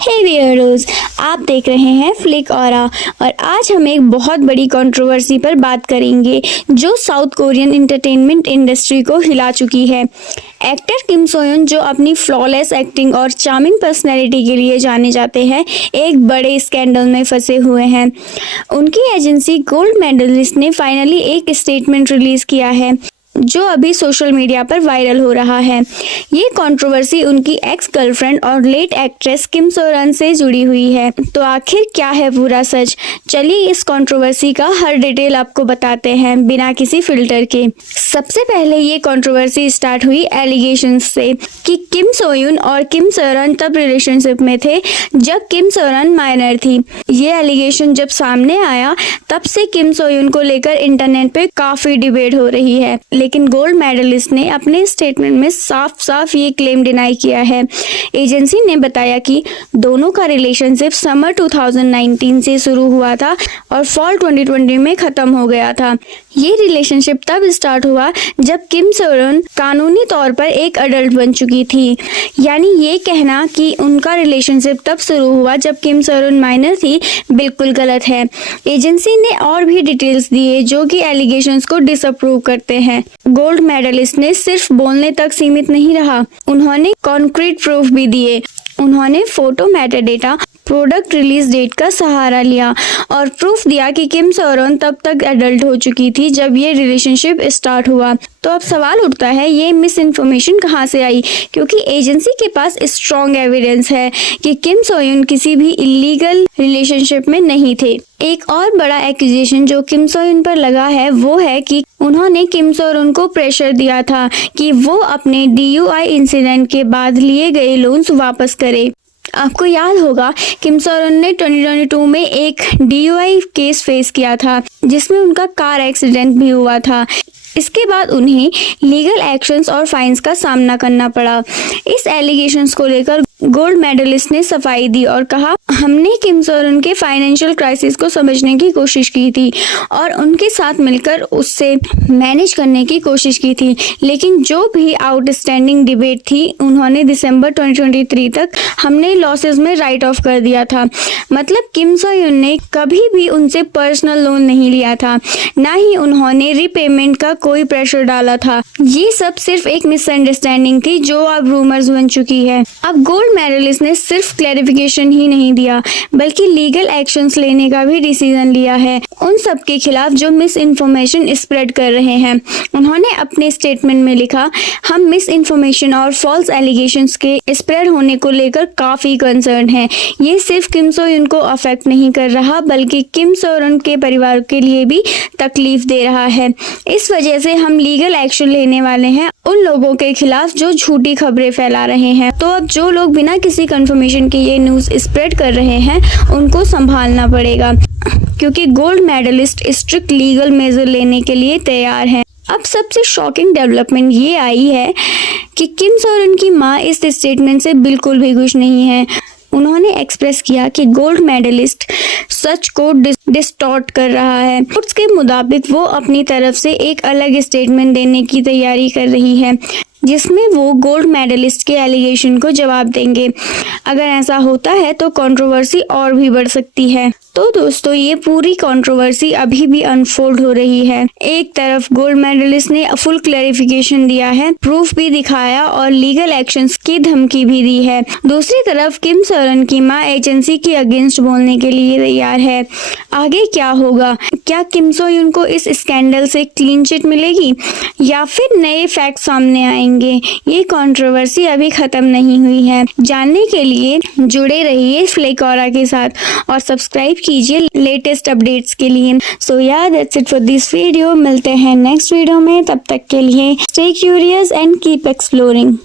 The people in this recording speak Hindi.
हे डियरोज, आप देख रहे हैं फ्लिक ऑरा और आज हम एक बहुत बड़ी कंट्रोवर्सी पर बात करेंगे जो साउथ कोरियन एंटरटेनमेंट इंडस्ट्री को हिला चुकी है। एक्टर किम सोयोन, जो अपनी फ्लॉलेस एक्टिंग और चार्मिंग पर्सनैलिटी के लिए जाने जाते हैं, एक बड़े स्कैंडल में फंसे हुए हैं। उनकी एजेंसी गोल्ड मेडलिस्ट ने फाइनली एक स्टेटमेंट रिलीज किया है जो अभी सोशल मीडिया पर वायरल हो रहा है। ये कंट्रोवर्सी उनकी एक्स गर्लफ्रेंड और लेट एक्ट्रेस किम सो रन से जुड़ी हुई है। तो आखिर क्या है पूरा सच? चलिए इस कंट्रोवर्सी का हर डिटेल आपको बताते हैं बिना किसी फिल्टर के। सबसे पहले ये कंट्रोवर्सी स्टार्ट हुई एलिगेशंस से कि किम सोयून और किम सो रन तब रिलेशनशिप में थे जब किम सो रन माइनर थी। ये एलिगेशन जब सामने आया तब से किम सोयून को लेकर इंटरनेट पे काफी डिबेट हो रही है, लेकिन गोल्ड मेडलिस्ट ने अपने स्टेटमेंट में साफ साफ ये क्लेम डिनाई किया है। एजेंसी ने बताया कि दोनों का रिलेशनशिप समर 2019 से शुरू हुआ था और फॉल 2020 में खत्म हो गया था। ये रिलेशनशिप तब स्टार्ट हुआ जब किम सो रन कानूनी तौर पर एक अडल्ट बन चुकी थी। यानी ये कहना कि उनका रिलेशनशिप तब शुरू हुआ जब किम सो रन माइनर थी, बिल्कुल गलत है। एजेंसी ने और भी डिटेल्स दिए जो कि एलिगेशंस को डिसअप्रूव करते हैं। गोल्ड मेडलिस्ट ने सिर्फ बोलने तक सीमित नहीं रहा, उन्होंने कॉन्क्रीट प्रूफ भी दिए। उन्होंने photo metadata, product release date का सहारा लिया और प्रूफ दिया कि किम सो रन तब तक एडल्ट हो चुकी थी जब ये रिलेशनशिप स्टार्ट हुआ। तो अब सवाल उठता है, ये मिस इन्फॉर्मेशन कहाँ से आई? क्योंकि एजेंसी के पास स्ट्रॉन्ग एविडेंस है कि किम सोयून किसी भी इलीगल रिलेशनशिप में नहीं थे। एक और बड़ा एक्यूजेशन जो किम सोयून पर लगा है वो है कि उन्होंने किम सो रन को प्रेशर दिया था कि वो अपने DUI इंसिडेंट के बाद लिए गए लोन्स वापस करे। आपको याद होगा किम सो रन ने 2022 में एक DUI केस फेस किया था जिसमें उनका कार एक्सीडेंट भी हुआ था। इसके बाद उन्हें लीगल एक्शंस और फाइन्स का सामना करना पड़ा। इस एलिगेशंस को लेकर गोल्ड मेडलिस्ट ने सफाई दी और कहा, हमने किम सो रन के फाइनेंशियल क्राइसिस को समझने की कोशिश की थी और उनके साथ मिलकर उससे मैनेज करने की कोशिश की थी, लेकिन जो भी आउटस्टैंडिंग डिबेट थी उन्होंने दिसंबर 2023 तक हमने लॉसेस में राइट ऑफ कर दिया था। मतलब किम सोयून ने कभी भी उनसे पर्सनल लोन नहीं लिया था, ना ही उन्होंने रीपेमेंट का कोई प्रेशर डाला था। ये सब सिर्फ एक मिसअंडरस्टैंडिंग थी जो अब रूमर्स बन चुकी है। अब गोल्ड मेडलिस्ट ने सिर्फ क्लैरिफिकेशन ही नहीं दिया बल्कि लीगल एक्शंस लेने का भी डिसीजन लिया है उन सब के खिलाफ जो मिस इन्फॉर्मेशन स्प्रेड कर रहे हैं। उन्होंने अपने स्टेटमेंट में लिखा, हम मिस इन्फॉर्मेशन और फॉल्स एलिगेशंस के स्प्रेड होने को लेकर काफी कंसर्न हैं। ये सिर्फ किम सोयून को अफेक्ट नहीं कर रहा बल्कि किम सो रन के परिवार के लिए भी तकलीफ दे रहा है। इस वजह से हम लीगल एक्शन लेने वाले हैं उन लोगों के खिलाफ जो झूठी खबरें फैला रहे हैं। तो अब जो लोग बिना किसी कंफर्मेशन के ये न्यूज़ स्प्रेड कर रहे हैं उनको संभालना पड़ेगा, क्योंकि gold medalist strict legal measure लेने के लिए तैयार हैं। अब सबसे शॉकिंग डेवलपमेंट ये आई है कि किम सो रन की मां इस स्टेटमेंट से बिल्कुल भी खुश नहीं है। उन्होंने एक्सप्रेस किया कि गोल्ड मेडलिस्ट सच को डिस्टॉर्ट कर रहा है। उसके मुताबिक वो अपनी तरफ से एक अलग स्टेटमेंट देने की तैयारी कर रही है जिसमें वो गोल्ड मेडलिस्ट के एलिगेशन को जवाब देंगे। अगर ऐसा होता है तो कंट्रोवर्सी और भी बढ़ सकती है। तो दोस्तों, ये पूरी कंट्रोवर्सी अभी भी अनफोल्ड हो रही है। एक तरफ गोल्ड मेडलिस्ट ने फुल क्लैरिफिकेशन दिया है, प्रूफ भी दिखाया और लीगल एक्शंस की धमकी भी दी है। दूसरी तरफ किम सो रन की मां एजेंसी के अगेंस्ट बोलने के लिए तैयार है। आगे क्या होगा? क्या किम सोयून को इस स्कैंडल से क्लीन चिट मिलेगी या फिर नए फैक्ट सामने आएंगे? ये कंट्रोवर्सी अभी खत्म नहीं हुई है। जानने के लिए जुड़े रहिए फ्लिक ऑरा के साथ और सब्सक्राइब कीजिए लेटेस्ट अपडेट्स के लिए। सो या that's it for this video. मिलते हैं नेक्स्ट वीडियो में, तब तक के लिए stay curious and keep exploring.